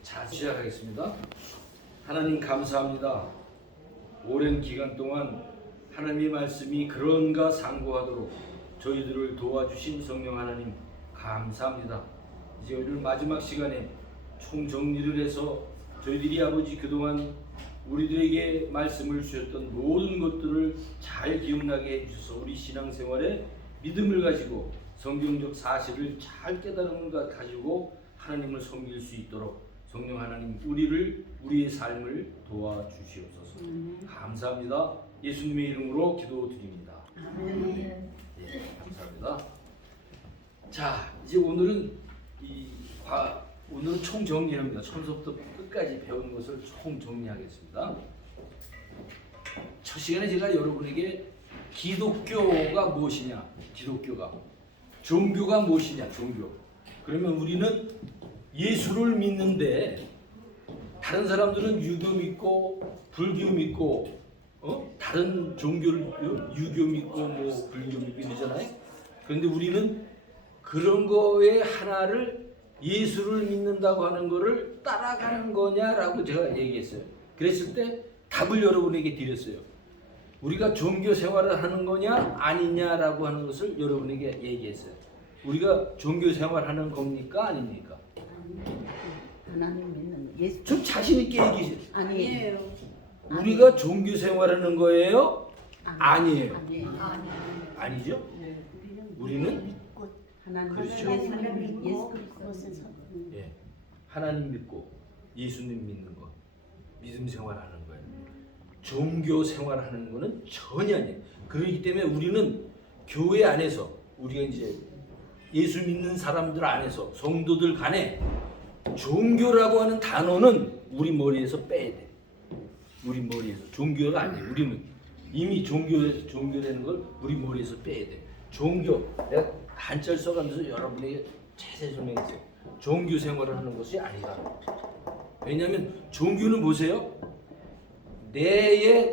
자, 시작하겠습니다. 하나님 감사합니다. 오랜 기간 동안 하나님의 말씀이 그런가 상고하도록 저희들을 도와주신 성령 하나님 감사합니다. 이제 오늘 마지막 시간에 총정리를 해서 저희들이 아버지 그동안 우리들에게 말씀을 주셨던 모든 것들을 잘 기억나게 해주셔서 우리 신앙생활에 믿음을 가지고 성경적 사실을 잘 깨달음을 가지고 하나님을 섬길 수 있도록 성령 하나님 우리의 삶을 도와주시옵소서. 감사합니다. 예수님의 이름으로 기도드립니다. 네, 감사합니다. 자, 이제 오늘은 오늘은 총정리합니다. 처음부터 끝까지 배운 것을 총정리하겠습니다. 첫 시간에 제가 여러분에게 기독교가 무엇이냐, 종교가 무엇이냐, 그러면 우리는 예수를 믿는데 다른 사람들은 유교 믿고 불교 믿고 다른 종교를 유교 믿고 뭐 불교 믿고 이러잖아요. 그런데 우리는 그런 거에 하나를 예수를 믿는다고 하는 거를 따라가는 거냐라고 제가 얘기했어요. 그랬을 때 답을 여러분에게 드렸어요. 우리가 종교 생활을 하는 거냐 아니냐라고 하는 것을 여러분에게 얘기했어요. 우리가 종교 생활하는 겁니까 아닙니까? 하나님 믿는 예수. 좀 자신 있게 얘기해요. 아니에요. 우리가 종교 생활하는 거예요? 아니에요. 아니죠? 우리는 하나님 그렇죠. 예수 그리스도. 예, 하나님 믿고 예수님 믿는 거, 믿음 생활하는 거예요. 종교 생활하는 거는 전혀 아니에요. 그렇기 때문에 우리는 교회 안에서 우리가 이제 예수 믿는 사람들 안에서 성도들 간에 종교라고 하는 단어는 우리 머리에서 빼야 돼. 우리 머리에서 종교가 아니에요. 우리는 이미 종교라는 걸 우리 머리에서 빼야 돼. 종교 내가 한자 써가면서 여러분에게 자세히 설명했어요. 종교 생활을 하는 것이 아니다. 왜냐하면 종교는 보세요.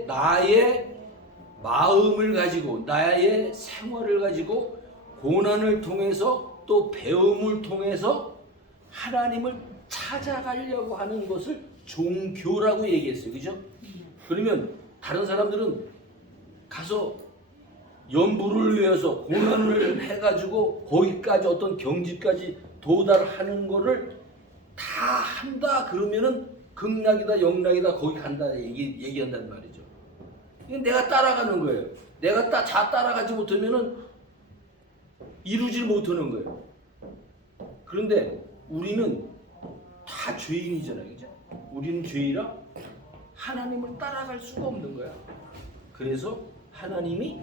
나의 마음을 가지고 나의 생활을 가지고 고난을 통해서 또 배움을 통해서 하나님을 찾아가려고 하는 것을 종교라고 얘기했어요. 그죠? 그러면 다른 사람들은 가서 연부를 위해서 고난을 해가지고 거기까지 어떤 경지까지 도달하는 거를 다 한다 그러면은 극락이다 영락이다 거기 간다 얘기한다는 말이죠. 이건 내가 따라가는 거예요. 내가 따라가지 못하면은 이루질 못하는 거예요. 그런데 우리는 다 죄인이잖아요. 그죠? 우리는 죄인이라 하나님을 따라갈 수가 없는 거야. 그래서 하나님이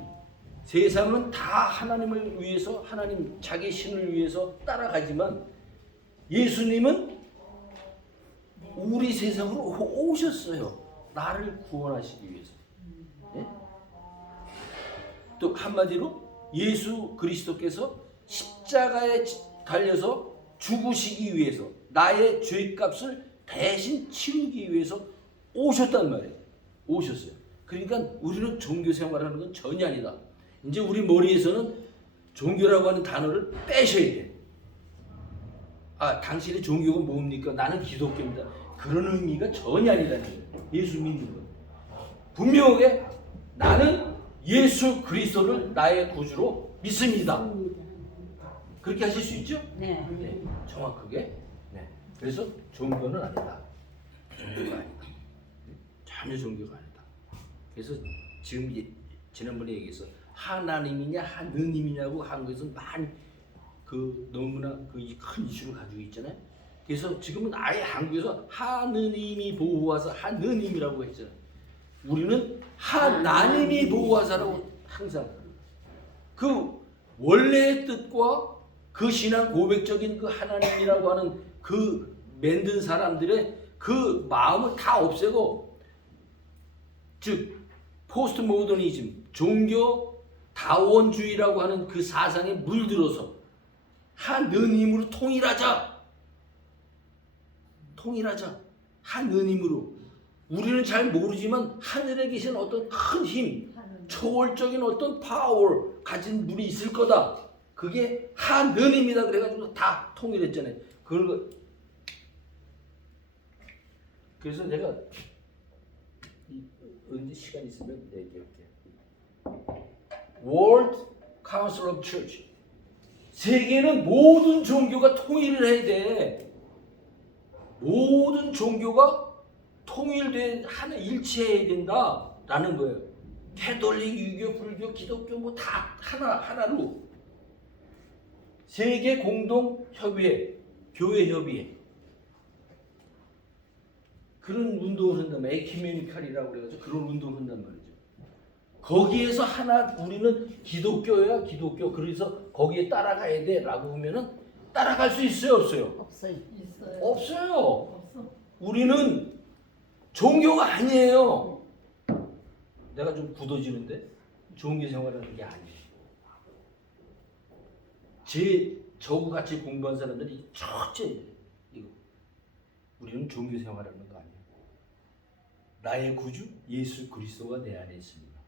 세상은 다 하나님을 위해서 하나님 자기 신을 위해서 따라가지만 예수님은 우리 세상으로 오셨어요. 나를 구원하시기 위해서. 네? 또 한마디로 예수 그리스도께서 십자가에 달려서 죽으시기 위해서 나의 죄값을 대신 치르기 위해서 오셨단 말이에요. 오셨어요. 그러니까 우리는 종교 생활하는 건 전혀 아니다. 이제 우리 머리에서는 종교라고 하는 단어를 빼셔야 돼. 아, 당신의 종교가 뭡니까? 나는 기독교입니다. 그런 의미가 전혀 아니라는 거예요. 예수 믿는 거. 분명하게 나는 예수 그리스도를 나의 구주로 믿습니다. 그렇게 하실 수 있죠? 네. 네, 정확하게. 네. 그래서 종교는 아니다. 종교가 아니다. 전혀 종교가 아니다. 그래서 지금 지난번에 얘기했어. 하나님이냐 하느님이냐고 한 것은 많이 너무나 큰 이슈를 가지고 있잖아요. 그래서 지금은 아예 한국에서 하느님이 보호하사 하느님이라고 했잖아요. 우리는 하나님이 보호하사라고 항상 그 원래의 뜻과 그 신앙 고백적인 그 하나님이라고 하는 그 만든 사람들의 그 마음을 다 없애고 즉 포스트 모더니즘 종교 다원주의라고 하는 그 사상에 물들어서 하느님으로 통일하자. 하느님으로. 우리는 잘 모르지만 하늘에 계신 어떤 큰 힘, 초월적인 어떤 파워를 가진 분이 있을 거다. 그게 하느님이다 그래가지고 다 통일했잖아요. 그걸 그래서 내가 언제 시간 있으면 얘기할게. World Council of Church. 세계는 모든 종교가 통일을 해야 돼. 모든 종교가 통일된 하나 일치해야 된다라는 거예요. 캐톨릭, 유교, 불교, 기독교 뭐 다 하나로 세계 공동 협의회, 교회 협의회 그런 운동을 한단 말이에요. 에큐메니칼이라고 그래가지고 그런 운동을 한단 말이죠. 거기에서 하나 우리는 기독교야 기독교 그래서 거기에 따라가야 돼라고 하면은 따라갈 수 있어요 없어요? 없어요. 없어요. 우리는 종교가 아니에요. 내가 좀 굳어지는데 종교 생활하는 게 아니에요. 저하고 같이 공부한 사람들이 첫째 이거 우리는 종교 생활하는 거 아니에요. 나의 구주 예수 그리스도가 내 안에 있습니다.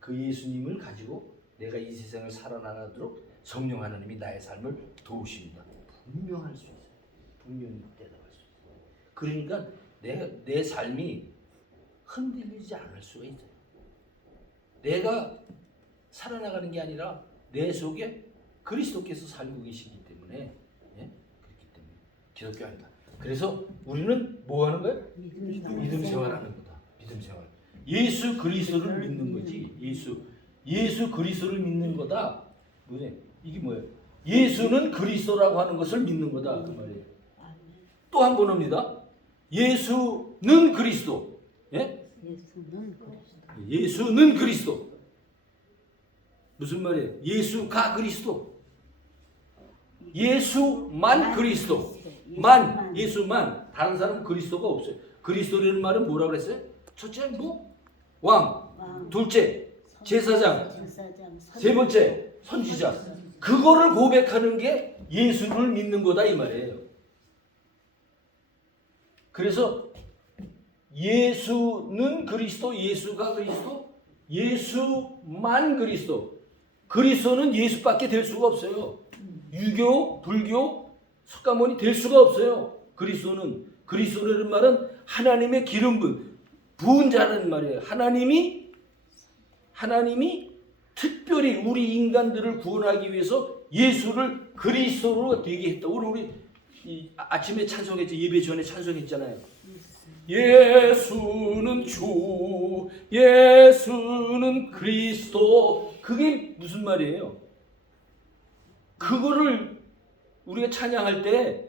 그 예수님을 가지고 내가 이 세상을 살아나가도록 성령 하나님이 나의 삶을 도우십니다. 분명할 수 있어요. 분명히 대답할 수 있어요. 그러니까 내 삶이 흔들리지 않을 수가 있어요. 내가 살아나가는 게 아니라 내 속에 그리스도께서 살고 계시기 때문에 그렇기 때문에 기독교 아니다. 그래서 우리는 뭐 하는 거예요? 믿음 생활하는 거다. 믿음 생활. 예수 그리스도를 믿는 거지. 예수 그리스도를 믿는 거다. 뭐냐? 이게 뭐예요? 예수는 그리스도라고 하는 것을 믿는 거다 그 말이에요. 또 한 번 합니다. 예수는 그리스도. 예? 예수는 그리스도. 무슨 말이에요? 예수가 그리스도. 예수만 그리스도. 예수만. 다른 사람 그리스도가 없어요. 그리스도라는 말은 뭐라고 그랬어요? 첫째 왕. 둘째 제사장. 세 번째 선지자. 그거를 고백하는 게 예수를 믿는 거다 이 말이에요. 그래서 예수는 그리스도, 예수가 그리스도, 예수만 그리스도. 그리스도는 예수밖에 될 수가 없어요. 유교, 불교, 석가모니 될 수가 없어요. 그리스도라는 말은 하나님의 기름 부은 자라는 말이에요. 하나님이 특별히 우리 인간들을 구원하기 위해서 예수를 그리스도로 되게 했다. 우리 아침에 찬송했죠. 예배 전에 찬송했잖아요. 예수는 주, 예수는 그리스도. 그게 무슨 말이에요? 그거를 우리가 찬양할 때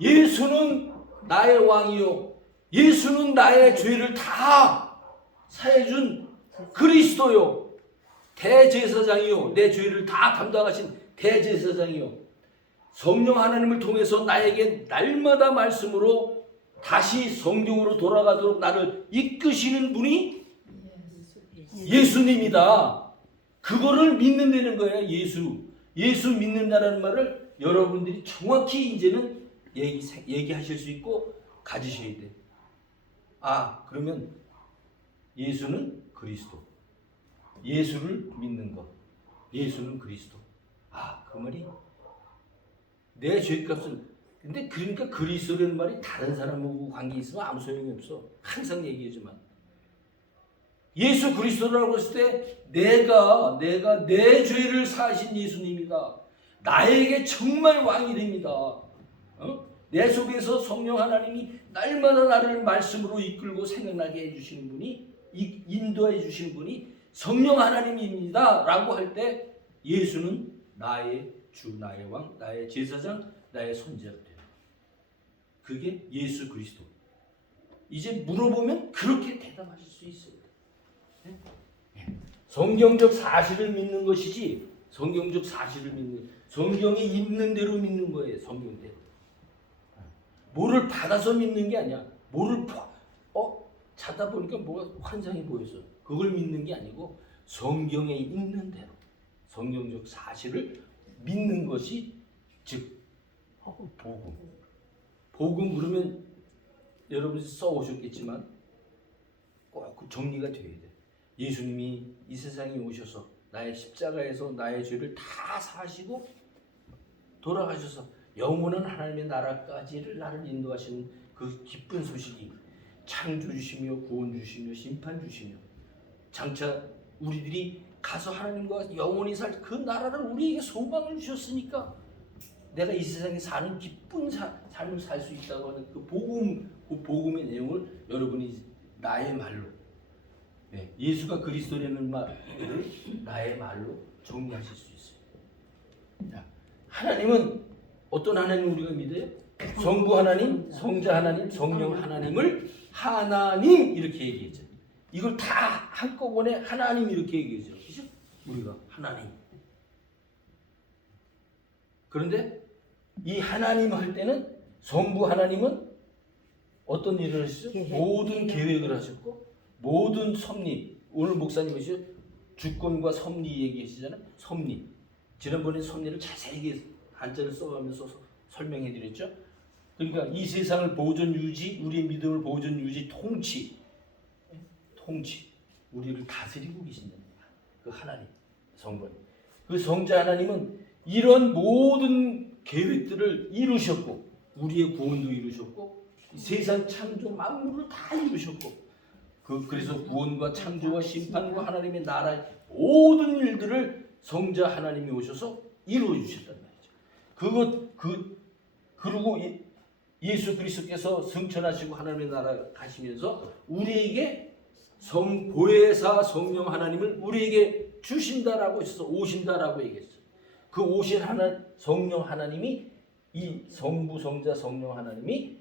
예수는 나의 왕이요, 예수는 나의 죄를 다 사해준 그리스도요, 대제사장이요, 내 죄를 다 담당하신 대제사장이요, 성령 하나님을 통해서 나에게 날마다 말씀으로 다시 성경으로 돌아가도록 나를 이끄시는 분이 예수님이다. 그거를 믿는다는 거예요. 예수 믿는다라는 말을 여러분들이 정확히 이제는 얘기하실 수 있고 가지셔야 돼. 그러면 예수는 그리스도. 예수를 믿는 것. 예수는 그리스도. 그 말이 내 죄값은. 근데 그러니까 그리스도라는 말이 다른 사람하고 관계 있으면 아무 소용이 없어. 항상 얘기하지만 예수 그리스도라고 했을 때 내가 내 죄를 사하신 예수님이다. 나에게 정말 왕이 됩니다. 내 속에서 성령 하나님이 날마다 나를 말씀으로 이끌고 생각나게 해주시는 분이, 인도해 주시는 분이 성령 하나님입니다 라고 할 때 예수는 나의 주, 나의 왕, 나의 제사장, 나의 선지자가 돼요. 그게 예수 그리스도. 이제 물어보면 그렇게 대답하실 수 있어요. 성경적 사실을 믿는 것이지, 성경적 사실을 믿는, 성경에 있는 대로 믿는 거예요. 성경대로. 뭐를 받아서 믿는 게 아니야. 자다 보니까 뭐가 환상이 보였어. 그걸 믿는 게 아니고 성경에 있는 대로 성경적 사실을 믿는 것이 즉 복음. 복음 그러면 여러분이 써오셨겠지만 꼭 정리가 돼야 돼. 예수님이 이 세상에 오셔서 나의 십자가에서 나의 죄를 다 사시고 돌아가셔서 영원한 하나님의 나라까지를 나를 인도하시는 그 기쁜 소식이 창조주시며 구원주시며 심판주시며 장차 우리들이 가서 하나님과 영원히 살 그 나라를 우리에게 소망을 주셨으니까 내가 이 세상에 사는 기쁜 삶을 살 수 있다고 하는 그 복음의 내용을 여러분이 나의 말로 예수가 그리스도라는 말을 나의 말로 정리하실 수 있어요. 자, 하나님은 어떤 하나님 우리가 믿어요? 성부 하나님, 성자 하나님, 성령 하나님을 하나님 이렇게 얘기했죠. 이걸 다 한꺼번에 하나님 이렇게 얘기했죠. 그죠? 우리가 하나님. 그런데 이 하나님 할 때는 성부 하나님은 어떤 일을 하시죠? 모든 계획을 하셨고 모든 섭리. 오늘 목사님이시죠? 주권과 섭리 얘기하시잖아요. 섭리. 지난번에 섭리를 자세히 한자를 써가면서 설명해 드렸죠. 그러니까 이 세상을 보존 유지, 우리의 믿음을 보존 유지, 통치, 우리를 다스리고 계신다는 거야. 그 하나님, 성부. 그 성자 하나님은 이런 모든 계획들을 이루셨고, 우리의 구원도 이루셨고, 세상 창조 만물을 다 이루셨고, 그래서 구원과 창조와 심판과 하나님의 나라의 모든 일들을 성자 하나님이 오셔서 이루어 주셨단 말이죠. 그리고 예수 그리스도께서 승천하시고 하나님의 나라 가시면서 우리에게 보혜사 성령 하나님을 우리에게 주신다라고 했어. 오신다라고 얘기했어. 그 오신 성령 하나님이 이 성부 성자 성령 하나님이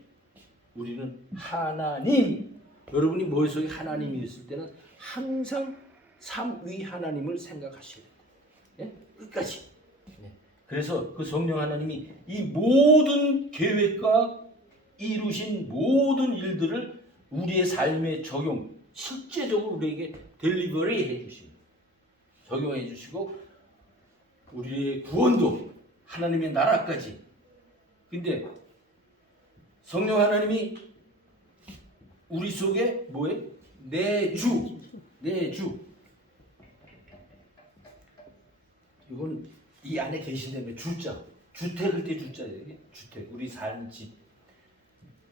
우리는 하나님. 여러분이 머릿속에 하나님이 있을 때는 항상 삼위 하나님을 생각하셔야 돼요. 예? 끝까지. 네. 그래서 그 성령 하나님이 이 모든 계획과 이루신 모든 일들을 우리의 삶에 실제적으로 우리에게 델리버리 해주시고 적용해 주시고 우리의 구원도 하나님의 나라까지. 근데 성령 하나님이 우리 속에 뭐예요? 내주. 이건 이 안에 계신다면 주자. 주택을 때 주자예요. 주택. 우리 사는 집.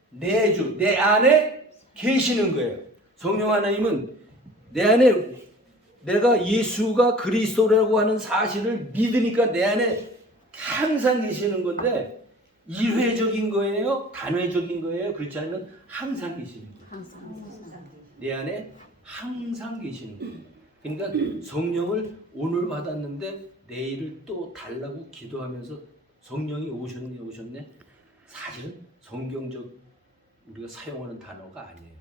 내주. 내 안에 계시는 거예요. 성령 하나님은 내 안에 내가 예수가 그리스도라고 하는 사실을 믿으니까 내 안에 항상 계시는 건데 일회적인 거예요? 단회적인 거예요? 그렇지 않으면 항상 계시는 거예요. 내 안에 항상 계시는 거예요. 그러니까 성령을 오늘 받았는데 내일을 또 달라고 기도하면서 성령이 오셨네. 사실은 성경적 우리가 사용하는 단어가 아니에요.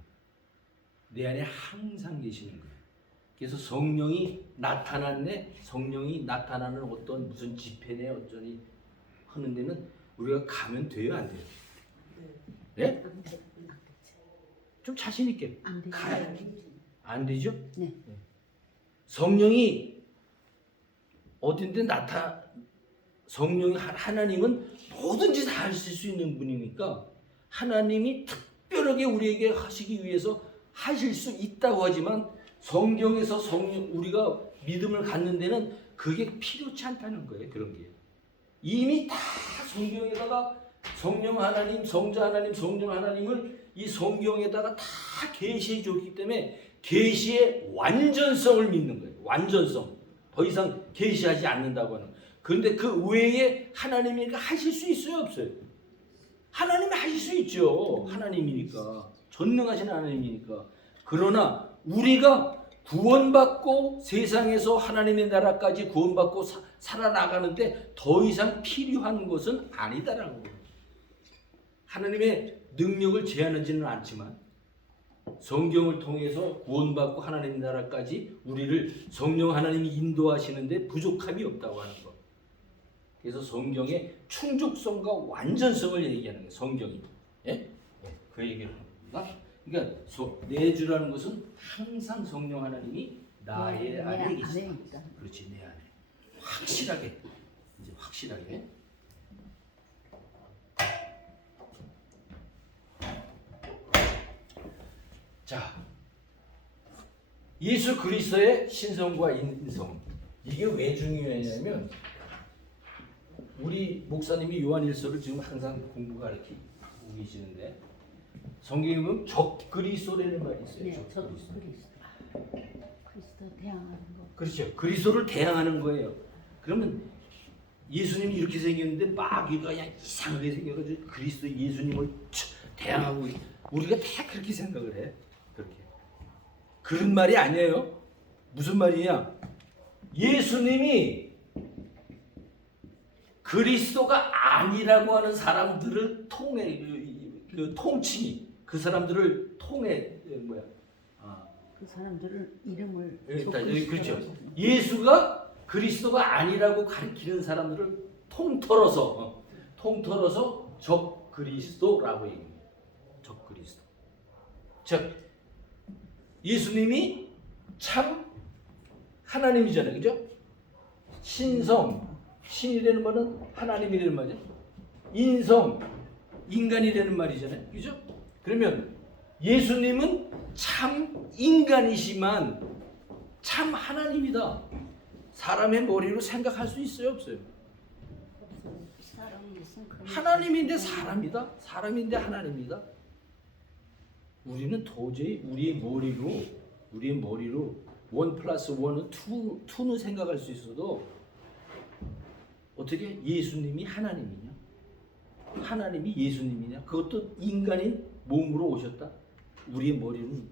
내 안에 항상 계시는 거예요. 그래서 성령이 나타났네. 성령이 나타나는 어떤 무슨 집회네 어쩌니 하는 데는 우리가 가면 돼요, 안 돼요? 네? 좀 자신 있게 가야 안 되죠? 네. 성령이 어딘데 성령이 하나님은 뭐든지 다 하실 수 있는 분이니까 하나님이 특별하게 우리에게 하시기 위해서 하실 수 있다고 하지만 성경에서 우리가 믿음을 갖는 데는 그게 필요치 않다는 거예요. 그런 게 이미 다 성경에다가 성령 하나님, 성자 하나님, 성령 하나님을 이 성경에다가 다 계시해 줬기 때문에 계시의 완전성을 믿는 거예요. 완전성. 더 이상 계시하지 않는다고 하는. 그런데 그 외에 하나님이 하실 수 있어요, 없어요? 하나님이 하실 수 있죠. 하나님이니까. 전능하신 하나님이니까. 그러나 우리가 구원받고 세상에서 하나님의 나라까지 구원받고 살아나가는데 더 이상 필요한 것은 아니다라는 거예요. 하나님의 능력을 제한하지는 않지만 성경을 통해서 구원받고 하나님의 나라까지 우리를 성령 하나님이 인도하시는데 부족함이 없다고 하는 것. 그래서 성경의 충족성과 완전성을 얘기하는 거예요. 성경이. 예? 그 얘기를 합니다. 그러니까 내주라는 것은 항상 성령 하나님이 나의 안에 계시다. 그렇지, 내 안에. 확실하게. 이제 확실하게. 자, 예수 그리스도의 신성과 인성. 이게 왜 중요하냐면 우리 목사님이 요한일서를 지금 항상 공부 가르치고 계시는데 성경에 보면 적그리스도라는 말이 있어요. 네, 저도 적그리스도. 그리스도 대항하는 거. 그렇죠. 그리스도를 대항하는 거예요. 그러면 예수님이 이렇게 생겼는데 막 이거 그냥 이상하게 생겨가지고 그리스도 예수님을 대항하고 우리가 다 그렇게 생각을 해. 그렇게. 그런 말이 아니에요. 무슨 말이냐? 예수님이 그리스도가 아니라고 하는 사람들을 통해 그 통칭이 그 사람들을 통해 뭐야? 그 사람들을 이름을 여기 그렇죠. 예수가 그리스도가 아니라고 가리키는 사람들을 통틀어서 적그리스도라고 얘기해요. 적그리스도. 즉 예수님이 참 하나님이잖아요, 그죠? 신이라는 말은 하나님이라는 말이죠. 인간이라는 말이잖아요, 그죠? 그러면 예수님은 참 인간이지만 참 하나님이다. 사람의 머리로 생각할 수 있어요, 없어요? 하나님인데 사람이다. 사람인데 하나님이다. 우리는 도저히 우리의 머리로 1+1은 2는 생각할 수 있어도 어떻게 예수님이 하나님이냐? 하나님이 예수님이냐? 그것도 인간인 몸으로 오셨다. 우리의 머리는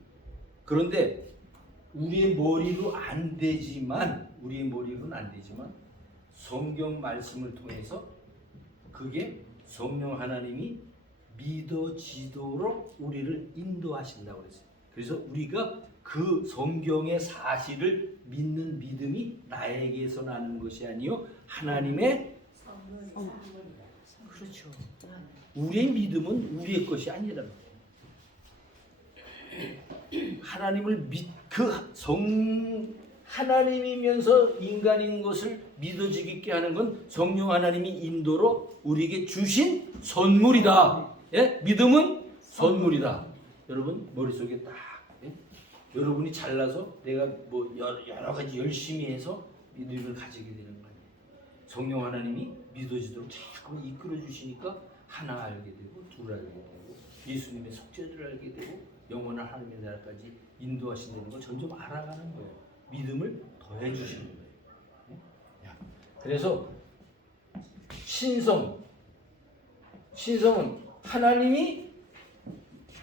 그런데 우리의 머리로 안 되지만 성경 말씀을 통해서 그게 성령 하나님이 믿어지도록 우리를 인도하신다고 그랬어요. 그래서 우리가 그 성경의 사실을 믿는 믿음이 나에게서 나는 것이 아니요 하나님의 그렇죠. 우리의 믿음은 우리의 것이 아니라는 거예요. 하나님을 하나님이면서 인간인 것을 믿어지게 하는 건 성령 하나님이 인도로 우리에게 주신 선물이다. 예? 믿음은 선물이다. 여러분 머릿속에 딱 여러분이 잘나서 내가 뭐 여러 가지 열심히 해서 믿음을 가지게 되는 거 아니에요. 성령 하나님이 믿어지도록 자꾸 이끌어 주시니까 하나 알게 되고 둘 알게 되고 예수님의 속죄를 알게 되고 영원한 하나님의 나라까지 인도하신다는 걸 점점 알아가는 거예요. 믿음을 더해 주시는 거예요. 그래서 신성은 하나님이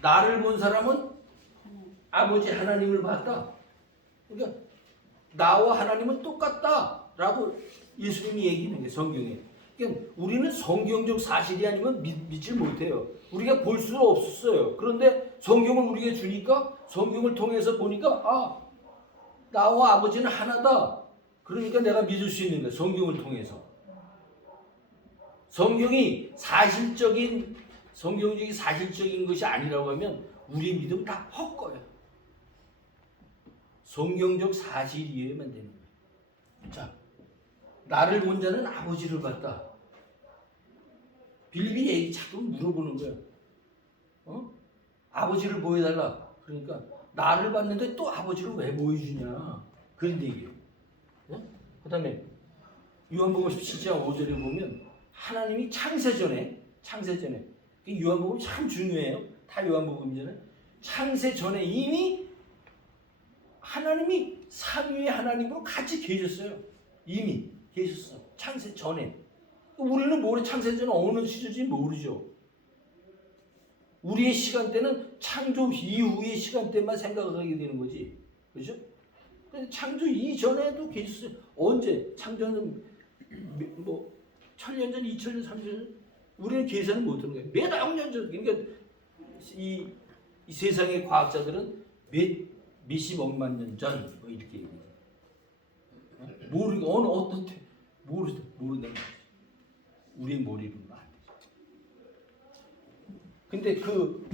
나를 본 사람은 아버지 하나님을 봤다. 그러니까 나와 하나님은 똑같다라고 예수님이 얘기하는 거예요. 성경에. 그러니까 우리는 성경적 사실이 아니면 믿질 못해요. 우리가 볼 수가 없었어요. 그런데 성경을 우리에게 주니까 성경을 통해서 보니까 나와 아버지는 하나다. 그러니까 내가 믿을 수 있는 거예요. 성경을 통해서. 성경이 사실적인 것이 아니라고 하면 우리의 믿음 다 헛거예요. 성경적 사실이어야만 되는 거예요. 자, 나를 본 자는 아버지를 봤다. 빌립이 얘기 자꾸 물어보는 거예요. 아버지를 보여달라. 그러니까 나를 봤는데 또 아버지를 왜 보여주냐. 그런 얘기예요. 그 다음에 요한복음 17장 5절에 보면 하나님이 창세 전에 요한복음이 참 중요해요. 다 요한복음이잖아요. 창세 전에 이미 하나님이 삼위의 하나님으로 같이 계셨어요. 이미 계셨어. 창세 전에. 우리는 모르 창세 전에 어느 시절인지 모르죠. 우리의 시간대는 창조 이후의 시간대만 생각하게 되는 거지. 그렇죠? 창조 이전에도 계셨어요. 언제? 창조는 뭐 1000년 전, 2000년, 3000년 우리는 계산을 못 하는 거예요. 몇억 년 전. 그러니까 이 세상의 과학자들은 몇십억만 년 전 뭐 이렇게 얘기해요. 모르고 어떤 때 모른다는 거지. 우리의 머리로는 안 되죠. 근데 그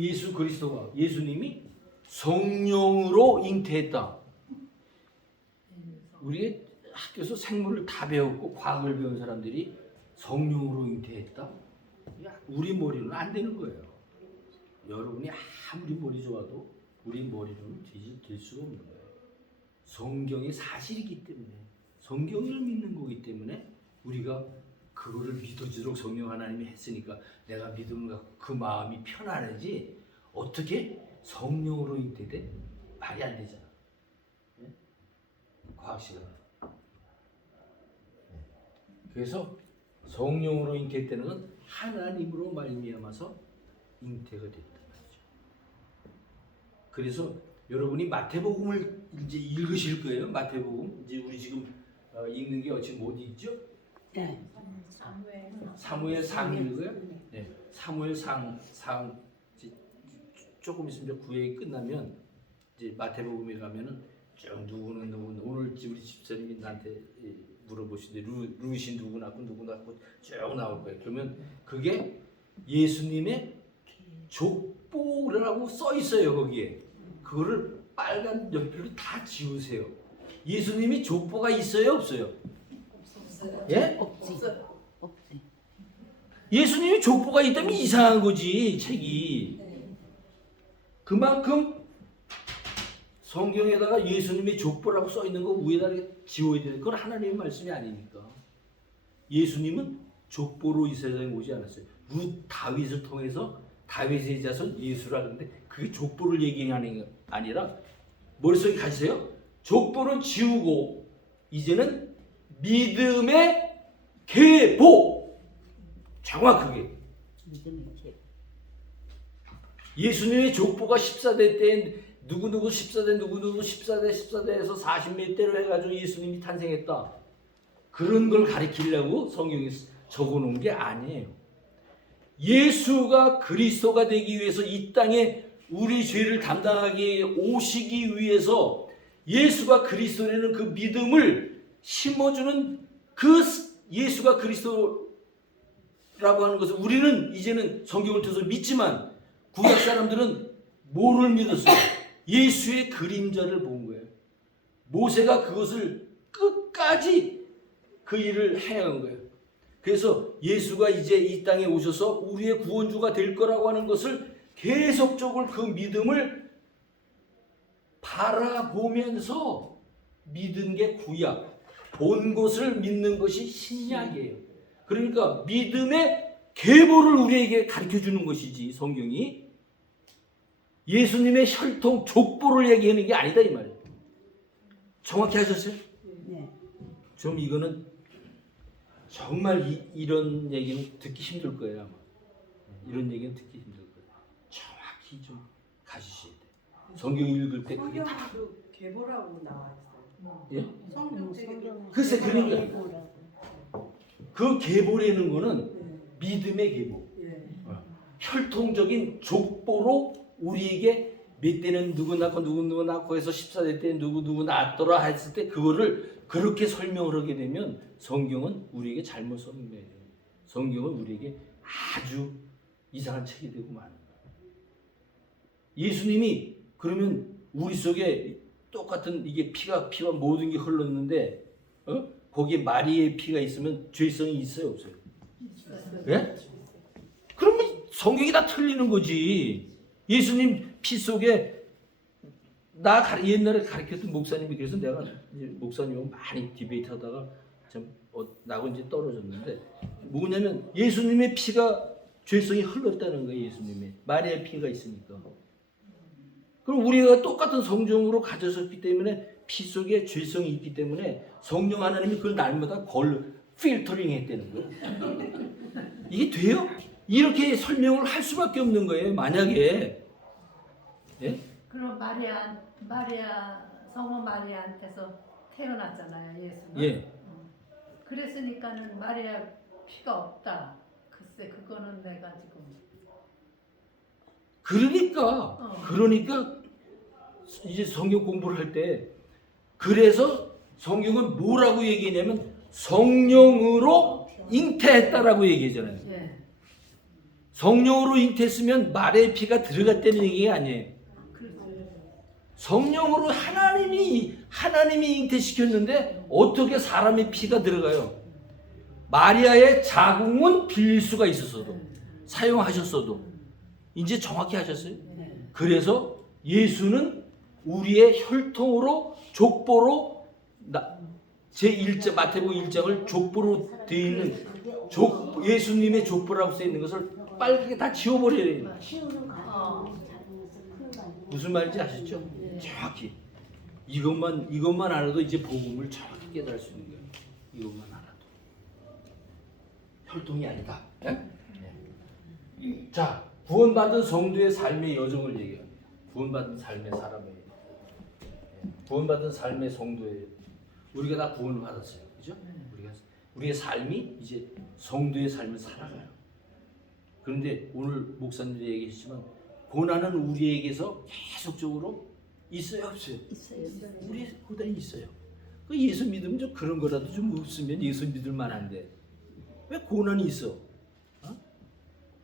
예수 그리스도가 예수님이 성령으로 잉태했다. 우리 학교에서 생물을 다 배웠고 과학을 배운 사람들이 성령으로 잉태했다. 우리 머리로는 안 되는 거예요. 여러분이 아무리 머리 좋아도 우리 머리로는 될 수가 없는 거예요. 성경의 사실이기 때문에 성경을 믿는 거기 때문에 우리가 그거를 믿어지도록 성령 하나님이 했으니까 내가 믿음을 갖고 그 마음이 편안하지 어떻게 성령으로 잉태돼? 말이 안 되잖아. 네? 과학시간. 그래서 성령으로 잉태되는 건 하나님으로 말미암아서 잉태가 됐단 말이죠. 그래서 여러분이 마태복음을 이제 읽으실 거예요. 마태복음 이제 우리 지금 읽는 게 지금 어디 있죠? 네. 사무엘상 읽어요? 네. 사무엘상 조금 있으면 이제 구획이 끝나면 이제 마태복음에 가면은 쭉 누구는 오늘 우리 집사님이 나한테 물어보시는데 루시 누구 낳고 쭉 나올 거예요. 그러면 그게 예수님의 족보라고 써 있어요 거기에. 그거를 빨간 연필로 다 지우세요. 예수님이 족보가 있어요 없어요? 예? 없지. 없지. 예수님이 족보가 있다면 이상한 거지 책이. 그만큼 성경에다가 예수님의 족보라고 써 있는 거 위에다 지워야 돼. 그건 하나님의 말씀이 아니니까. 예수님은 족보로 이 세상에 오지 않았어요. 다윗을 통해서 다윗의 자손 예수라 그러는데 그게 족보를 얘기하는 게 아니라 머릿속에 가지세요. 족보는 지우고 이제는 믿음의 계보. 정확하게. 믿음의 계보. 예수님의 족보가 14대 때 누구누구 14대 누구누구 14대에서 40몇 대로 해가지고 예수님이 탄생했다. 그런 걸 가리키려고 성경에 적어놓은 게 아니에요. 예수가 그리스도가 되기 위해서 이 땅에 우리 죄를 담당하기 오시기 위해서 예수가 그리스도라는 그 믿음을 심어주는 그 예수가 그리스도라고 하는 것을 우리는 이제는 성경을 통해서 믿지만 구약 사람들은 뭐를 믿었어요? 예수의 그림자를 본 거예요. 모세가 그것을 끝까지 그 일을 행한 거예요. 그래서 예수가 이제 이 땅에 오셔서 우리의 구원주가 될 거라고 하는 것을 계속적으로 그 믿음을 바라보면서 믿은 게 구약, 본 것을 믿는 것이 신약이에요. 그러니까 믿음의 계보를 우리에게 가르쳐주는 것이지 성경이 예수님의 혈통 족보를 얘기하는 게 아니다 이 말이에요. 정확히 하셨어요? 네. 좀 이거는 정말 이런 얘기는 듣기 힘들 거예요 아마. 이런 얘기는 듣기 힘들 거예요. 정확히 좀 가지셔야 돼요. 성경 읽을 때 그게 다. 성경도 계보라고 나와 있어요. 예? 성경 책에 글쎄 그러니까 그 계보라는 거는 믿음의 계보. 예. 혈통적인 족보로 우리에게 몇 대는 누구 낳고 해서 14대 때 누구 낳았더라 했을 때 그거를 그렇게 설명을 하게 되면 성경은 우리에게 잘못 설명해요. 성경은 우리에게 아주 이상한 책이 되고 마는 거예요. 예수님이 그러면 우리 속에 똑같은 이게 피가 모든 게 흘렀는데 거기에 마리의 피가 있으면 죄성이 있어요 없어요? 예? 그러면 성경이 다 틀리는 거지. 예수님 피 속에 옛날에 가르쳤던 목사님이 그래서 내가 이제 목사님하고 많이 디베이트하다가 참 나하고 이제 떨어졌는데 뭐냐면 예수님의 피가 죄성이 흘렀다는 거예요. 예수님의 마리아의 피가 있으니까. 그럼 우리가 똑같은 성정으로 가졌었기 때문에 피 속에 죄성이 있기 때문에 성령 하나님이 그걸 날마다 필터링 했다는 거예요. 이게 돼요? 이렇게 설명을 할 수밖에 없는 거예요. 만약에 예? 그럼 마리아 성모 마리아한테서 태어났잖아요 예수는. 예. 그랬으니까는 마리아 피가 없다. 글쎄 그거는 내가 지금. 그러니까 이제 성경 공부를 할 때 그래서 성경은 뭐라고 얘기했냐면 성령으로 잉태했다라고 얘기하잖아요. 예. 성령으로 잉태했으면 말의 피가 들어갔다는 얘기가 아니에요. 성령으로 하나님이 잉태시켰는데 어떻게 사람의 피가 들어가요? 마리아의 자궁은 빌릴 수가 있었어도 사용하셨어도 이제 정확히 하셨어요? 그래서 예수는 우리의 혈통으로 족보로 제1장 마태복음 1장을 족보로 되어 있는 예수님의 족보라고 써 있는 것을 빨갛게 다 지워버려야 돼요. 키우는 과정을 자기에서 큰 거. 무슨 말인지 아시죠? 정확히 이것만 알아도 이제 복음을 정확히 깨달을 수 있는 거예요. 이것만 알아도 혈통이 아니다. 네? 자, 구원받은 성도의 삶의 여정을 얘기합니다. 구원받은 삶의 사람의 구원받은 삶의 성도의 우리가 다 구원을 받았어요, 그죠? 우리의 삶이 이제 성도의 삶을 살아가요. 그런데 오늘 목사님이 얘기했지만 고난은 우리에게서 계속적으로 있어요, 없어요? 있어요. 우리 고난이 있어요. 그 예수 믿으면 좀 그런 거라도 좀 없으면 예수 믿을 만한데 왜 고난이 있어? 어?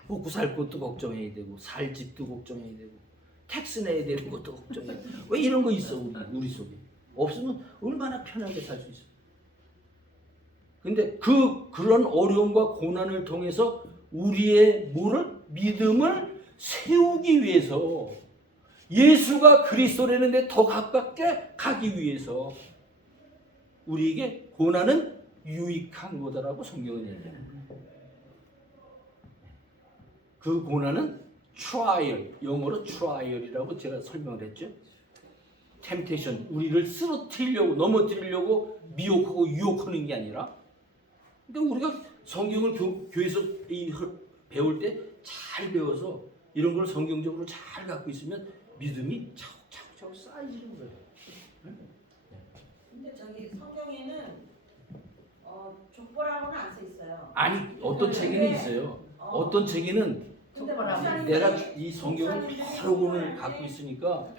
먹고 살 것도 걱정해야 되고 살 집도 걱정해야 되고 택스 내야 되는 것도 걱정해야 되고 왜 이런 거 있어 우리 속에? 없으면 얼마나 편하게 살 수 있어. 근데 그런 어려움과 고난을 통해서 우리의 믿음을 세우기 위해서 예수가 그리스도라는 데 더 가깝게 가기 위해서 우리에게 고난은 유익한 거다라고 성경은 얘기합니다. 그 고난은 trial, 영어로 trial이라고 제가 설명을 했죠. temptation, 우리를 쓰러뜨리려고 넘어뜨리려고 미혹하고 유혹하는 게 아니라 그러니까 우리가 성경을 교회에서 배울 때 잘 배워서 이런 걸 성경적으로 잘 갖고 있으면 믿음이 차곡차곡 쌓이는 거예요. 근데 저기 성경에는 족보라고는 안 써 있어요. 아니 어떤 책에는 있어요. 어떤 책에는 근데 내가 이 성경을 여러 권을 갖고 있으니까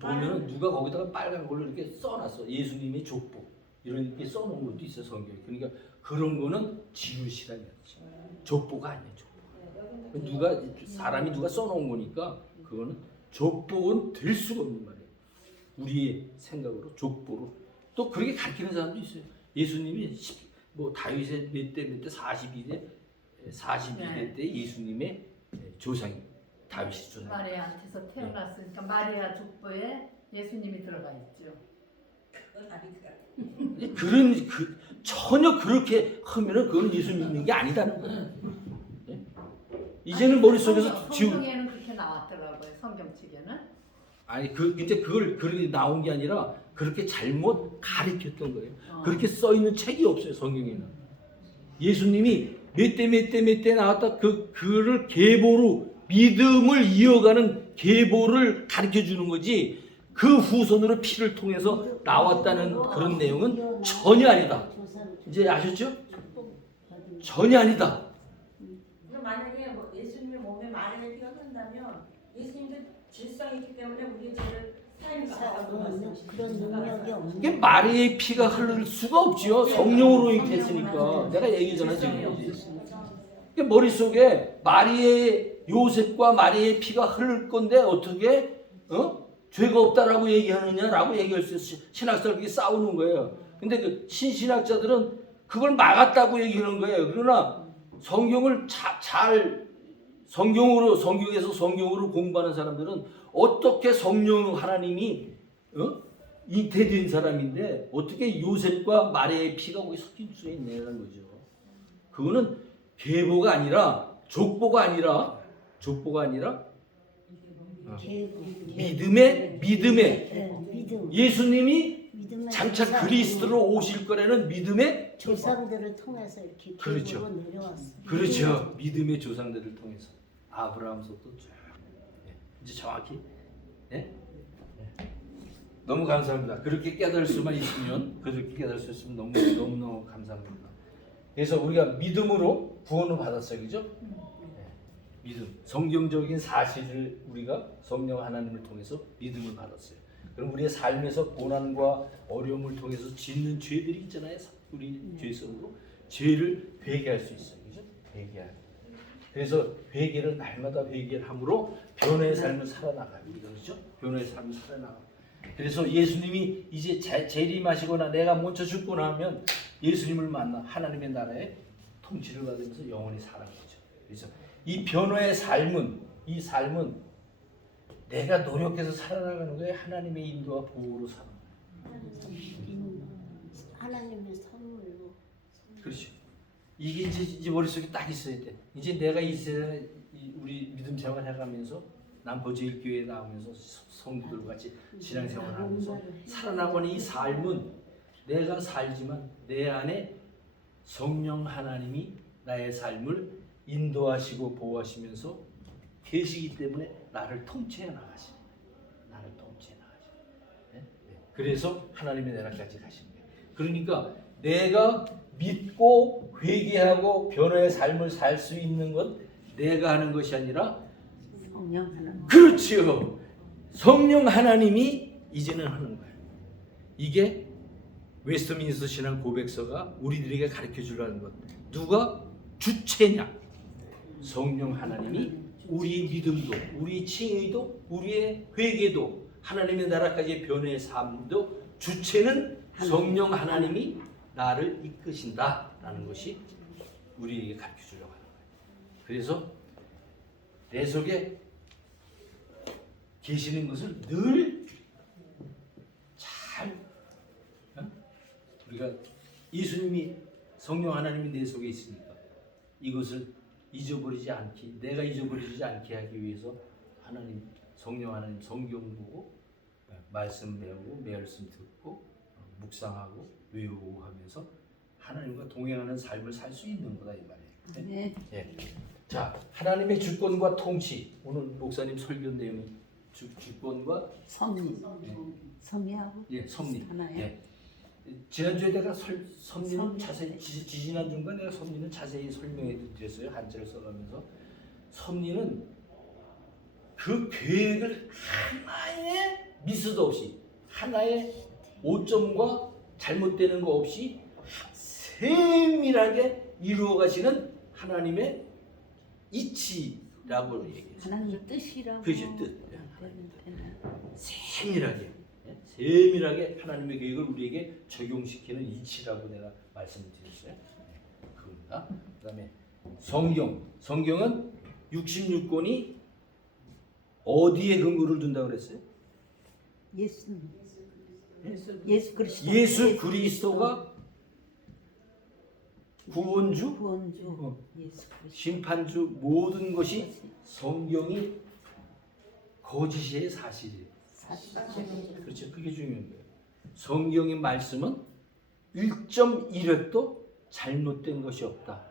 보면은 누가 거기다가 빨간 걸로 이렇게 써놨어. 예수님의 족보 이렇게 써놓은 것도 있어요 성경에. 그러니까 그런 거는 지우시라는 거지. 족보가 아니에요. 족보. 사람이 누가 써놓은 거니까 그거는 족보는 될 수가 없는 말이에요. 우리의 생각으로 족보로 또 그렇게 가르치는 사람도 있어요. 예수님이 다윗의 몇 대 42대 때 예수님의 조상이 다윗이 조상. 마리아한테서 태어났으니까 마리아 족보에 예수님이 들어가 있죠. 그건 아닌 것 같아요. 전혀 그렇게 하면은 그건 예수 믿는 게 아니다는 거예요. 이제는 머릿속에서 성경에는 그렇게 나왔더라고요. 성경 책에는. 아니 이제 그걸 그렇게 나온 게 아니라 그렇게 잘못 가르쳤던 거예요. 그렇게 써 있는 책이 없어요 성경에는. 예수님이 몇 대 나왔다 그를 계보로 믿음을 이어가는 계보를 가르쳐 주는 거지. 그 후손으로 피를 통해서 나왔다는 그런 내용은 전혀 아니다. 이제 아셨죠? 전혀 아니다. 만약에 예수님의 몸에 마리아의 피가 흐른다면 예수님도 질성이 있기 때문에 우리의 죄를 그런 능력이 없는. 이게 마리아의 피가 흐를 수가 없지요. 성령으로 됐으니까. 내가 얘기했잖아 지금. 머릿속에 마리아의 요셉과 마리아의 피가 흐를 건데 어떻게 죄가 없다라고 얘기하느냐라고 얘기할 수 있어요. 신학자들 그렇게 싸우는 거예요. 근데 그 신신학자들은 그걸 막았다고 얘기하는 거예요. 그러나 성경을 성경에서 성경으로 공부하는 사람들은 어떻게 성령 하나님이 잉태된 사람인데 어떻게 요셉과 마리아의 피가 거기 섞일 수 있냐는 거죠. 그거는 계보가 아니라 족보가 아니라 믿음의 믿음. 예수님이 믿음의 장차 조상, 그리스도로 오실 거라는 믿음의 조상들을 통해서 이렇게 그렇죠. 계보로 내려왔어요. 그렇죠. 믿음의 조상들을 통해서 아브라함서부터 쭉 이제 정확히 너무 감사합니다. 그렇게 깨달을 수만 있으면 너무 감사합니다. 그래서 우리가 믿음으로 구원을 받았어요, 그죠? 믿음, 성경적인 사실을 우리가 성령 하나님을 통해서 믿음을 받았어요. 그럼 우리의 삶에서 고난과 어려움을 통해서 짓는 죄들이 있잖아요. 우리 죄성으로 죄를 회개할 수 있어요, 그죠? 회개할. 그래서 회개를 날마다 회개를 함으로 변화의 삶을 살아나가요, 우리가 그죠? 변화의 삶을 살아나가. 그래서 예수님이 이제 재림하시거나 내가 먼저 죽거나 하면 예수님을 만나 하나님의 나라의 통치를 받으면서 영원히 사는 거죠. 그래서 이 변화의 삶은 내가 노력해서 살아나가는 거예요. 하나님의 인도와 보호로 사는 거예요. 하나님의 선물로. 그렇죠. 이게 이제 머릿속에 딱 있어야 돼. 이제 내가 우리 믿음 생활 해가면서 남포제일교회에 나오면서 성도들 같이 신앙생활을 하면서 살아나가는 이 삶은 내가 살지만 내 안에 성령 하나님이 나의 삶을 인도하시고 보호하시면서 계시기 때문에 나를 통치해 나가십니다. 나를 통치해 나가십니다. 네? 네. 그래서 하나님의 나라까지 가시는 거예요. 그러니까 내가 믿고 회개하고 변화의 삶을 살 수 있는 건 내가 하는 것이 아니라 성령 하나님. 그렇지요. 성령 하나님이 이제는 하는 거예요. 이게 웨스트민스터 신앙 고백서가 우리들에게 가르쳐 주려는 것. 누가 주체냐? 성령 하나님이 우리 믿음도, 우리 칭의도, 우리의 회개도, 하나님의 나라까지의 변화의 삶도 주체는 성령 하나님이 나를 이끄신다라는 것이 우리에게 가르쳐 주려고 하는 거예요. 그래서 내 속에 계시는 것을 늘 잘 우리가 예수님이 성령 하나님이 내 속에 있으니까 이것을 잊어버리지 않기, 내가 잊어버리지 않게 하기 위해서 하나님 성령 하나님 성경 보고 말씀 배우고 말씀 듣고 묵상하고 외우고 하면서 하나님과 동행하는 삶을 살 수 있는 거다 이 말이에요. 네. 예. 자, 하나님의 주권과 통치. 오늘 목사님 설교 내용이 주권과 섭리. 섭리하고 예, 섭리. 하나요. 예. 지난주에 내가 섭리는 자세히 지난주인가 내가 섭리는 자세히 설명해 드렸어요. 한자를 써가면서 섭리는 그 계획을 하나의 미스도 없이 하나의 오점과 잘못되는 거 없이 세밀하게 이루어 가시는 하나님의 이치라고 얘기해요. 하나님 뜻이라고. 그죠, 뜻. 되나? 세밀하게 세밀하게 하나님의 계획을 우리에게 적용시키는 이치라고 내가 말씀드렸어요. 그겁니다. 그다음에 성경은 66권이 어디에 근거를 둔다고 그랬어요? 예수 그리스도. 예수 그리스도가 구원주, 구원주. 예수 그리스도. 심판주 모든 것이 성경이 거짓의 사실이에요. 사실. 그렇죠. 그게 중요한 거예요. 성경의 말씀은 1.1획도 잘못된 것이 없다.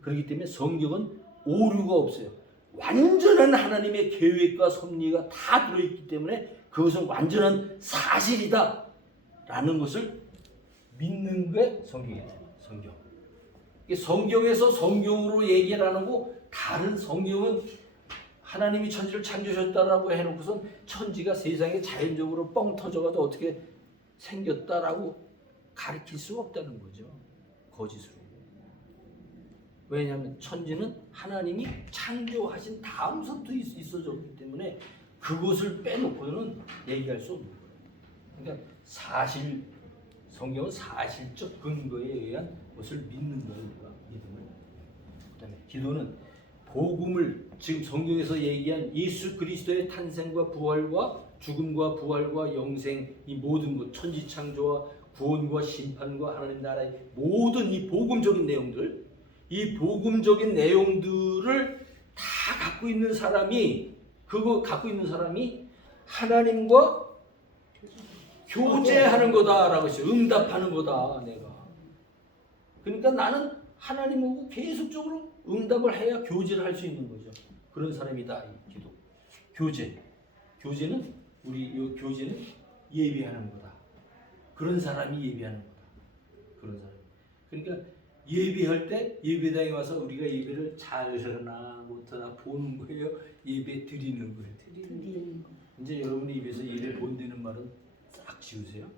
그렇기 때문에 성경은 오류가 없어요. 완전한 하나님의 계획과 섭리가 다 들어있기 때문에 그것은 완전한 사실이다 라는 것을 믿는 게 성경이에요. 성경. 성경에서 성경으로 얘기를 안 하고 다른 성경은 하나님이 천지를 창조하셨다라고 해놓고선 천지가 세상에 자연적으로 뻥 터져가도 어떻게 생겼다라고 가르칠 수가 없다는 거죠. 거짓으로. 왜냐하면 천지는 하나님이 창조하신 다음부터 있어졌기 때문에 그것을 빼놓고는 얘기할 수 없는 거예요. 그러니까 성경은 사실적 근거에 의한 것을 믿는 거예요. 믿음을. 그다음에 기도는 복음을 지금 성경에서 얘기한 예수 그리스도의 탄생과 부활과 죽음과 부활과 영생 이 모든 것 천지 창조와 구원과 심판과 하나님 나라의 모든 이 복음적인 내용들 이 복음적인 내용들을 다 갖고 있는 사람이 하나님과 교제하는 거다라고 했어요. 응답하는 거다 내가. 그러니까 나는 하나님하고 계속적으로 응답을 해야 교제를 할 수 있는 거죠. 그런 사람이다 이 기도. 교제는 교제는 예배하는 거다. 그런 사람이 예배하는 거다. 그런 사람. 그러니까 예배할 때 예배당에 와서 우리가 예배를 잘하나 못하나 보는 거예요. 예배 드리는 거예요. 드리는 거. 이제 여러분이 입에서 예배 본다는 말은 싹 지우세요.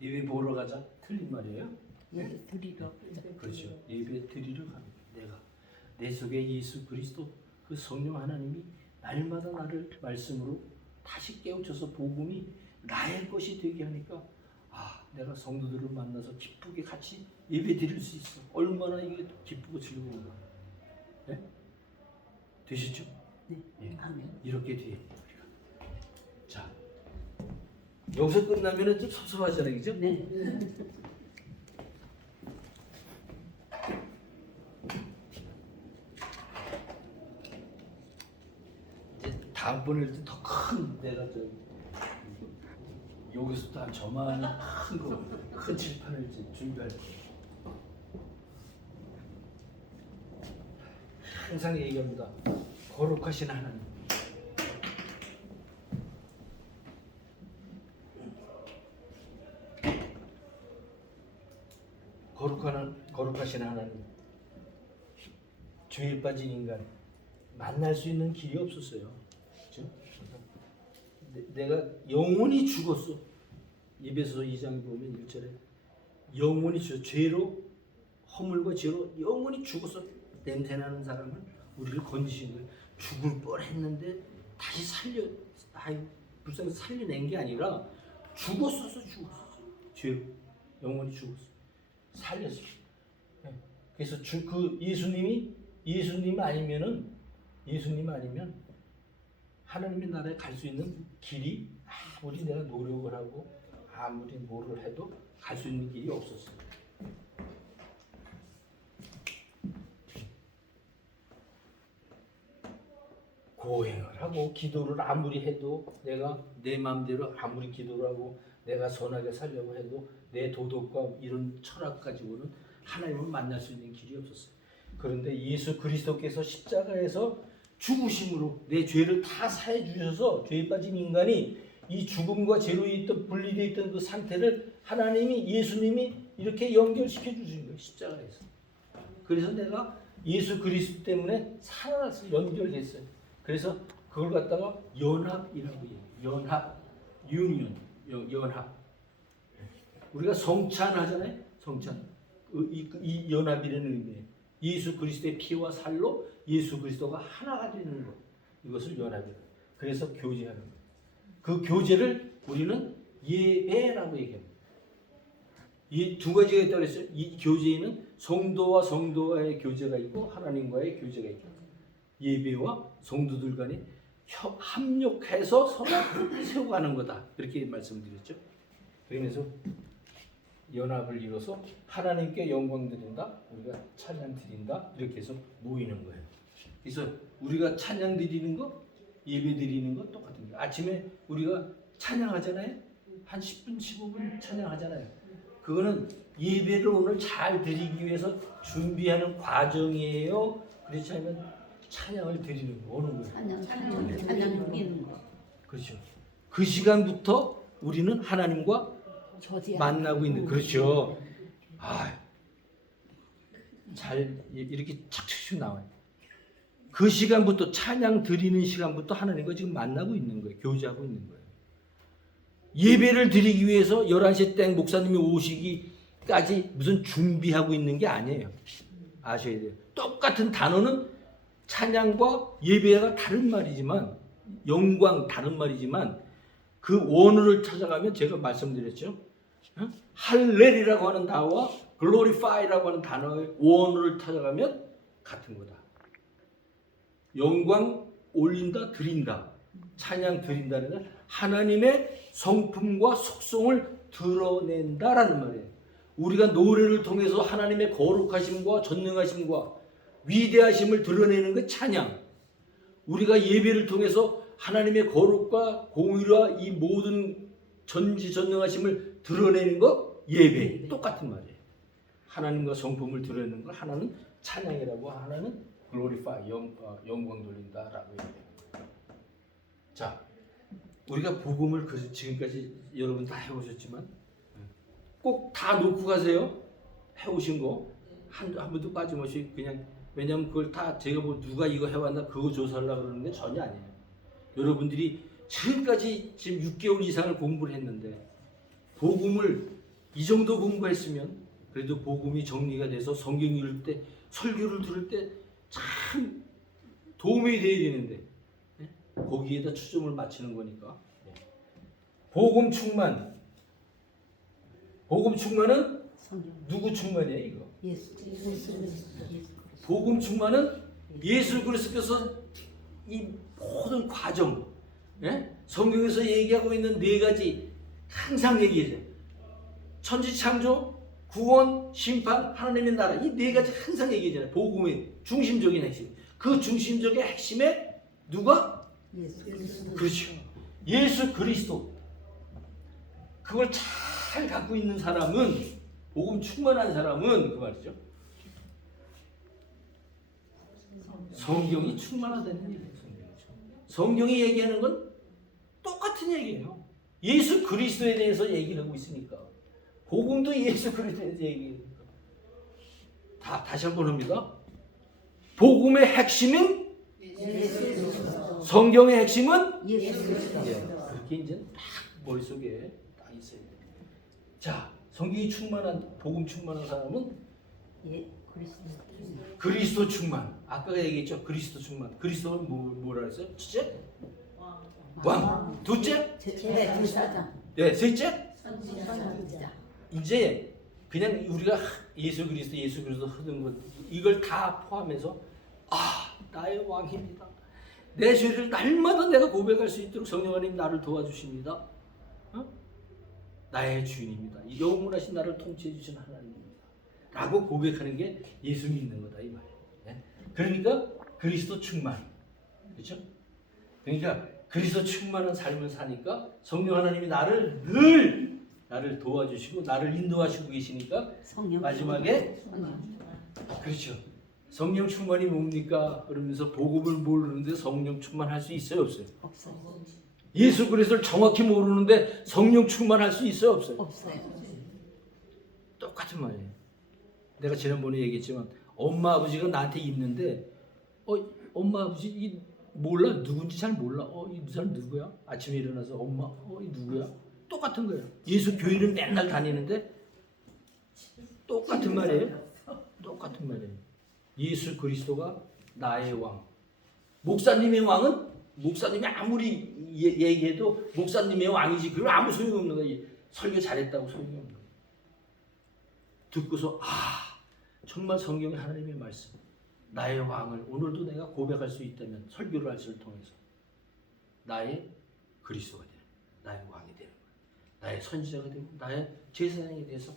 예배 보러 가자 틀린 말이에요. 예배 드리러. 그렇죠. 예배 드리러 가는 거예요. 내 속에 예수 그리스도 그 성령 하나님이 날마다 나를 말씀으로 다시 깨우쳐서 복음이 나의 것이 되게 하니까 내가 성도들을 만나서 기쁘게 같이 예배 드릴 수 있어. 얼마나 이게 기쁘고 즐거운가. 네? 되시죠? 네. 예. 아멘. 이렇게 돼요. 우리가. 자, 여기서 끝나면은 좀 섭섭하잖아요, 그죠? 네. 다음번에 더 큰 내가 저 여기서부터 한 저만한 큰 칠판을 이제 준비할 거예요. 항상 얘기합니다. 거룩하신 하나님. 거룩하신 하나님. 죄에 빠진 인간 만날 수 있는 길이 없었어요. 그렇죠? 내가 영원히 죽었어. 에베소 2장 보면 1절에 영원히 죄로 허물과 죄로 영원히 죽었어. 냄새나는 사람은 우리를 건지신 거예요. 죽을 뻔했는데 다시 불쌍히 살려낸 게 아니라 죽었어. 죄로 영원히 죽었어. 살렸어. 그래서 예수님 아니면 하나님의 나라에 갈 수 있는 길이 아무리 내가 노력을 하고 아무리 뭐를 해도 갈 수 있는 길이 없었어요. 고행을 하고 기도를 아무리 해도 내가 내 마음대로 아무리 기도를 하고 내가 선하게 살려고 해도 내 도덕과 이런 철학 가지고는 하나님을 만날 수 있는 길이 없었어요. 그런데 예수 그리스도께서 십자가에서 죽으심으로 내 죄를 다 사해 주셔서 죄에 빠진 인간이 이 죽음과 죄로 있던 분리되어 있던 그 상태를 예수님이 이렇게 연결시켜 주신 거예요. 십자가에서. 그래서 내가 예수 그리스도 때문에 살아났어요. 연결됐어요. 그래서 그걸 갖다가 연합이라고 해요. 연합. 우리가 성찬하잖아요. 성찬. 이 연합이라는 의미예요. 예수 그리스도의 피와 살로 예수 그리스도가 하나가 되는 것. 이것을 연합이라고. 그래서 교제하는 것. 그 교제를 우리는 예배라고 얘기합니다. 이 두 가지가 있다고 했어요. 이 교제에는 성도와 성도와의 교제가 있고 하나님과의 교제가 있고 예배와 성도들 간에 합력해서 서로 세워가는 거다. 이렇게 말씀드렸죠. 그러면서 연합을 이뤄서 하나님께 영광 드린다. 우리가 찬양 드린다. 이렇게 해서 모이는 거예요. 그래서 우리가 찬양 드리는 거, 예배 드리는 거 똑같은 거예요. 아침에 우리가 찬양하잖아요. 한 10분, 15분 찬양하잖아요. 그거는 예배를 오늘 잘 드리기 위해서 준비하는 과정이에요. 그렇지 않으면 찬양을 드리는 거 오는 거예요. 찬양 드리는 거. 그렇죠. 그 시간부터 우리는 하나님과 만나고 있는 그렇죠. 잘 이렇게 착착 나와요. 그 시간부터 찬양 드리는 시간부터 하나님과 지금 만나고 있는 거예요. 교제하고 있는 거예요. 예배를 드리기 위해서 11시 땡 목사님이 오시기까지 무슨 준비하고 있는 게 아니에요. 아셔야 돼요. 똑같은 단어는 찬양과 예배가 다른 말이지만 영광 다른 말이지만 그 원어를 찾아가면 제가 말씀드렸죠. 할렐이라고 하는 단어와 glorify라고 하는 단어의 원어를 찾아가면 같은 거다. 영광 올린다, 드린다. 찬양 드린다는 건 하나님의 성품과 속성을 드러낸다라는 말이에요. 우리가 노래를 통해서 하나님의 거룩하심과 전능하심과 위대하심을 드러내는 것 찬양. 우리가 예배를 통해서 하나님의 거룩과 공의와 이 모든 전지전능하심을 드러내는 것 예배. 똑같은 말이에요. 하나님과 성품을 드러내는 걸 하나는 찬양이라고 하나는 glorify, 영광 돌린다라고 얘기해요. 자, 우리가 복음을 지금까지 여러분 다 해오셨지만 꼭 다 놓고 가세요. 해오신 거 한 번도 빠짐없이 그냥 왜냐하면 그걸 다 제가 뭐 누가 이거 해왔나 그거 조사하려고 그러는 게 전혀 아니에요. 여러분들이 지금까지 지금 6개월 이상을 공부를 했는데 복음을 이 정도 공부했으면 그래도 복음이 정리가 돼서 성경 읽을 때 설교를 들을 때 참 도움이 돼야 되는데 거기에다 초점을 맞추는 거니까. 복음 충만. 복음 충만은 누구 충만이에요 이거? 예수. 복음 충만은 예수 그리스도께서 이 모든 과정, 성경에서 얘기하고 있는 4가지 항상 얘기해요. 천지창조, 구원, 심판, 하나님의 나라 이 4가지 항상 얘기하잖아요. 복음의 중심적인 핵심. 그 중심적인 핵심에 누가? 예수 그리스도. 그렇죠. 예수 그리스도. 그걸 잘 갖고 있는 사람은, 복음 충만한 사람은 그 말이죠. 성경이 충만하다는 얘기예요. 성경이 얘기하는 건 똑같은 얘기예요. 예수 그리스도에 대해서 얘기를 하고 있으니까. 복음도 예수 그리스도에 대해서 얘기하니까. 다시 한번 합니다. 복음의 핵심은 성경의 핵심은 예수 그리스도. 그렇게 이제 딱 머릿속에 딱 있어요. 자, 성경이 충만한, 복음 충만한 사람은 예 그리스도. 그리스도 충만. 아까 얘기했죠. 그리스도 충만. 그리스도는 뭐라 했어요? 첫째? 왕. 둘째? 제사장. 네, 셋째? 선지자. 이제 그냥 우리가 예수 그리스도 하는 것 이걸 다 포함해서 나의 왕입니다. 내 죄를 날마다 내가 고백할 수 있도록 성령 하나님 나를 도와주십니다. 나의 주인입니다. 영원하신 나를 통치해 주신 하나님입니다. 라고 고백하는 게 예수 믿는 거다 이 말이에요. 네? 그러니까 그리스도 충만. 그렇죠? 그러니까 그리스도 충만한 삶을 사니까 성령 하나님이 나를 도와주시고 나를 인도하시고 계시니까 성령. 마지막에 성령. 그렇죠. 성령 충만이 뭡니까? 그러면서 복음을 모르는데 성령 충만할 수 있어요, 없어요? 없어요. 예수 그리스도를 정확히 모르는데 성령 충만할 수 있어요, 없어요? 없어요. 똑같은 말이에요. 내가 지난번에 얘기했지만 엄마 아버지가 나한테 있는데 엄마 아버지 이 몰라 누군지 잘 몰라. 이 사람 누구야? 아침에 일어나서 엄마 이 누구야? 똑같은 거예요. 예수 교회를 맨날 다니는데 똑같은 말이에요. 똑같은 말이에요. 예수 그리스도가 나의 왕. 목사님의 왕은 목사님이 아무리 얘기해도 목사님의 왕이지 그럼 아무 소용없는 거예요. 설교 잘했다고 소용없는 거예요. 듣고서 정말 성경의 하나님의 말씀 나의 왕을 오늘도 내가 고백할 수 있다면 설교를 할 수를 통해서 나의 그리스도가 되는 나의 왕이 되는 거예요. 나의 선지자가 되고 나의 제사장이 돼서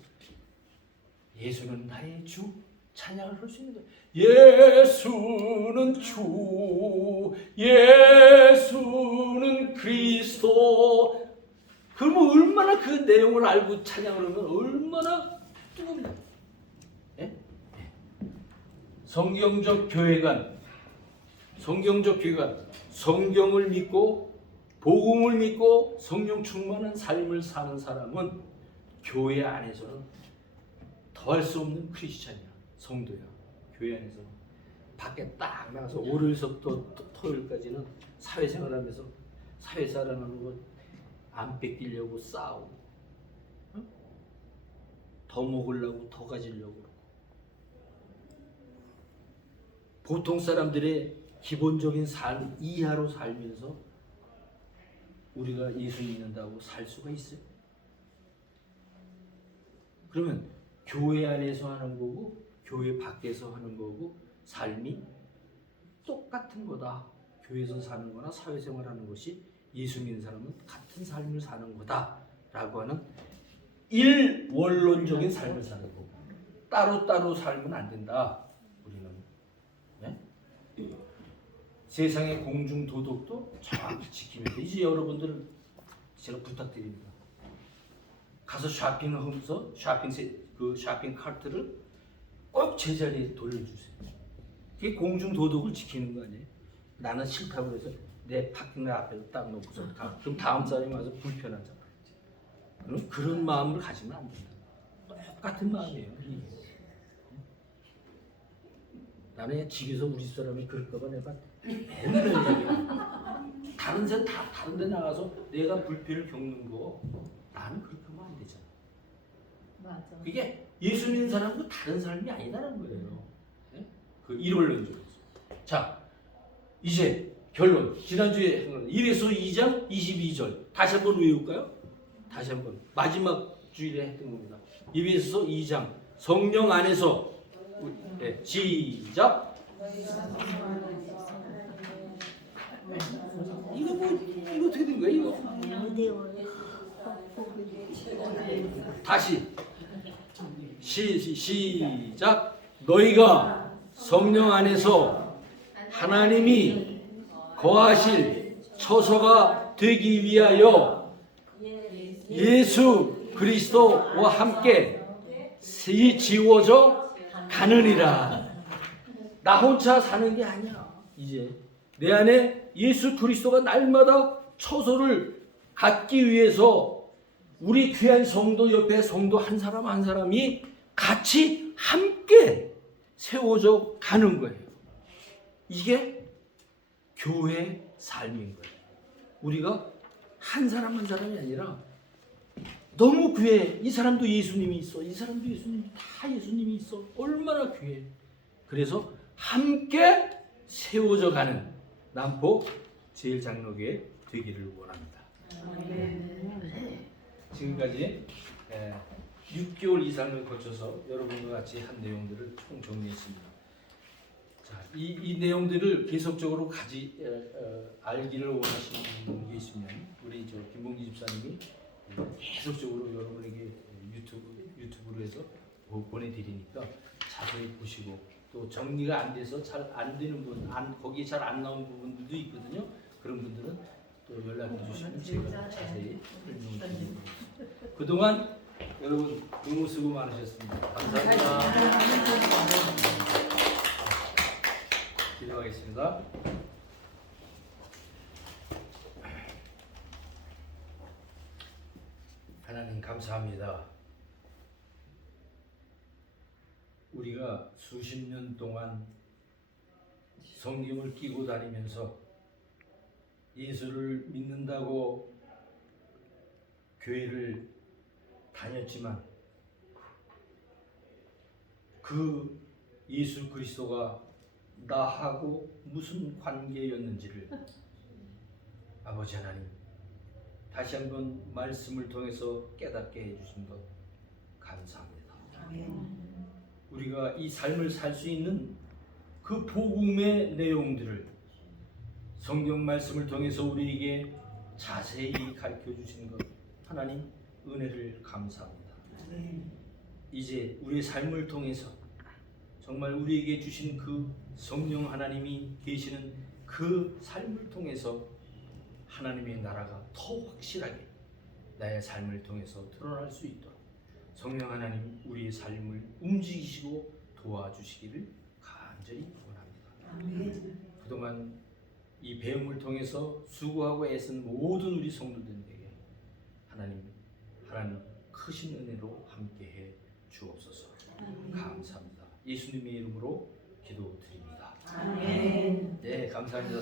예수는 나의 주 찬양을 할 수 있는 거예요. 예수는 주, 예수는 그리스도. 그러면 얼마나 그 내용을 알고 찬양을 하면 얼마나 뜨겁냐. 예? 성경적 교회관, 성경을 믿고 복음을 믿고 성령 충만한 삶을 사는 사람은 교회 안에서는 더할 수 없는 크리스찬이야. 성도야. 교회 안에서 밖에 딱 나가서 월요일서부터 토요일까지는 사회생활하면서 사회생활하는 거 안 뺏기려고 싸우고 더 먹으려고 더 가지려고 보통 사람들의 기본적인 삶 이하로 살면서 우리가 예수 믿는다고 살 수가 있어요? 그러면 교회 안에서 하는 거고 교회 밖에서 하는 거고 삶이 똑같은 거다. 교회에서 사는 거나 사회생활 하는 것이 예수 믿는 사람은 같은 삶을 사는 거다라고 하는 일원론적인 삶을 사는 거고 따로따로 살면 안 된다. 우리는 네? 세상의 공중 도덕도 정확히 지키면서 이제 여러분들 제가 부탁드립니다. 가서 쇼핑하면서 쇼핑 카트를 꼭 제자리에 돌려주세요. 그게 공중 도덕을 지키는 거 아니에요? 나는 싫다고 해서 내 파킹lot 앞에서 딱 놓고서 가. 그럼 다음 사람이 와서 불편하잖아. 그럼 그런 마음을 가지면 안 된다. 똑같은 마음이에요. 나는 집에서 우리 사람이 그럴까봐 내가 맨날 얘기해. 다른 데 나가서 내가 불편을 겪는 거 나는 그렇게 하면 안 되잖아. 맞아. 그게 예수 믿는 사람과 다른 삶이 아니다는 거예요. 네? 그 일원론적으로. 자, 이제 결론. 지난주에 이베소 2장 22절 다시 한번 외울까요? 다시 한번 마지막 주일에 했던 겁니다. 이베소 2장 성령 안에서 네, 시작. 이거 어떻게 된 거야 이거? 다시 시작. 너희가 성령 안에서 하나님이 거하실 처소가 되기 위하여 예수 그리스도와 함께 지워져 가느니라. 나 혼자 사는 게 아니야. 이제 내 안에 예수 그리스도가 날마다 처소를 갖기 위해서 우리 귀한 성도 옆에 성도 한 사람 한 사람이 같이 함께 세워져 가는 거예요. 이게 교회의 삶인 거예요. 우리가 한 사람 한 사람이 아니라 너무 귀해. 이 사람도 예수님이 있어. 이 사람도 예수님이 다 예수님이 있어. 얼마나 귀해. 그래서 함께 세워져 가는 남포 제일장로교회 되기를 원합니다. 지금까지 6개월 이상을 거쳐서 여러분과 같이 한 내용들을 총 정리했습니다. 자, 이 내용들을 계속적으로 알기를 원하시는 분이 있으면 우리 김봉기 집사님이 계속적으로 여러분에게 유튜브로 해서 보내드리니까 자세히 보시고, 또 정리가 안 돼서 잘 안 되는 부분, 거기에 잘 안 나온 부분들도 있거든요. 그런 분들은 또 연락해 주시면 제가 자세히 설명을 드립니다. 그동안 여러분 너무 수고 많으셨습니다. 감사합니다. 기도하겠습니다. 하나님 감사합니다. 우리가 수십 년 동안 성경을 끼고 다니면서 예수를 믿는다고 교회를 다녔지만 그 예수 그리스도가 나하고 무슨 관계였는지를 아버지 하나님 다시 한번 말씀을 통해서 깨닫게 해주신 것 감사합니다. 우리가 이 삶을 살 수 있는 그 복음의 내용들을 성경 말씀을 통해서 우리에게 자세히 가르쳐 주신 것 하나님 은혜를 감사합니다. 이제 우리의 삶을 통해서 정말 우리에게 주신 그 성령 하나님이 계시는 그 삶을 통해서 하나님의 나라가 더 확실하게 나의 삶을 통해서 드러날 수 있도록 성령 하나님 우리의 삶을 움직이시고 도와주시기를 간절히 원합니다. 그동안 이 배움을 통해서 수고하고 애쓴 모든 우리 성도들에게 하나님 크신 은혜로 함께해 주옵소서. 감사합니다. 예수님의 이름으로 기도드립니다. 네, 감사합니다.